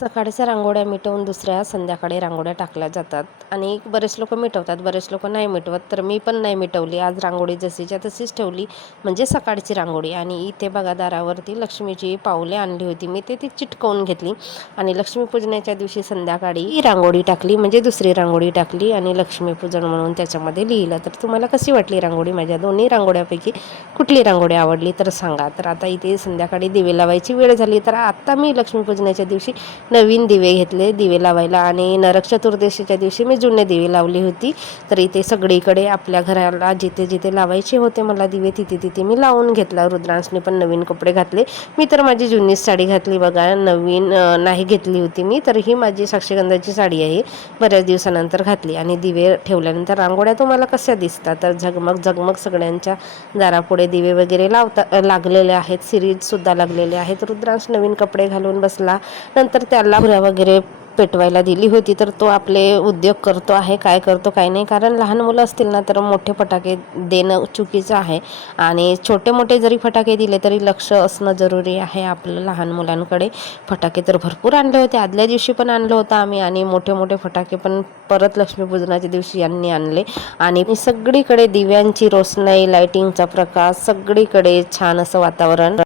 सकाळच्या रांगोळ्या मिटवून दुसऱ्या संध्याकाळी रांगोळ्या टाकल्या जातात आणि बरेच लोक मिटवतात, बरेच लोक नाही मिटवत. तर मी पण नाही मिटवली. आज रांगोळी जशीच्या तशीच ठेवली, म्हणजे सकाळची रांगोळी. आणि इथे बघा दारावरती लक्ष्मीची पावले आणली होती मी, ती चिटकवून घेतली आणि लक्ष्मीपूजनाच्या दिवशी संध्याकाळी ही रांगोळी टाकली, म्हणजे दुसरी रांगोळी टाकली आणि लक्ष्मीपूजन म्हणून त्याच्यामध्ये लिहिलं. तर तुम्हाला कशी वाटली रांगोळी? माझ्या दोन्ही रांगोळ्यापैकी कुठली रांगोळी आवडली तर सांगा. तर आता इथे संध्याकाळी दिवे लावायची वेळ झाली, तर आता मी लक्ष्मीपूजनाच्या दिवशी नवीन दिवे घेतले दिवे लावायला आणि नरक चतुर्दशीच्या दिवशी मी जुने दिवे लावली होती. तर इथे सगळीकडे आपल्या घराला जिथे जिथे लावायचे होते मला दिवे, तिथे तिथे मी लावून घेतला. रुद्रांशने पण नवीन कपडे घातले. मी तर माझी जुनीच साडी घातली बघा, नवीन नाही घेतली होती मी. तर ही माझी साक्षीगंधाची साडी आहे, बऱ्याच दिवसानंतर घातली. आणि दिवे ठेवल्यानंतर रांगोळ्या तुम्हाला कशा दिसतात? तर झगमग झगमग सगळ्यांच्या दारापुढे दिवे वगैरे लागलेले आहेत, सिरीजसुद्धा लागलेले आहेत. रुद्रांश नवीन कपडे घालून बसला. नंतर त्याला फुलं वगैरे पेटवायला दिली होती. तर तो आपले उद्योग करतो आहे, काय करतो काय नाही. कारण लहान मुलं असतील ना तर मोठे फटाके देणं चुकीचं आहे, आणि छोटे मोठे जरी फटाके दिले तरी लक्ष असणं जरुरी आहे आपलं लहान मुलांकडे. फटाके तर भरपूर आणले होते, आदल्या दिवशी पण आणलं होतं आम्ही, आणि मोठे मोठे फटाके पण परत लक्ष्मीपूजनाच्या दिवशी यांनी आणले. आणि सगळीकडे दिव्यांची रोषणाई, लाइटिंगचा प्रकाश, सगळीकडे छान असं वातावरण.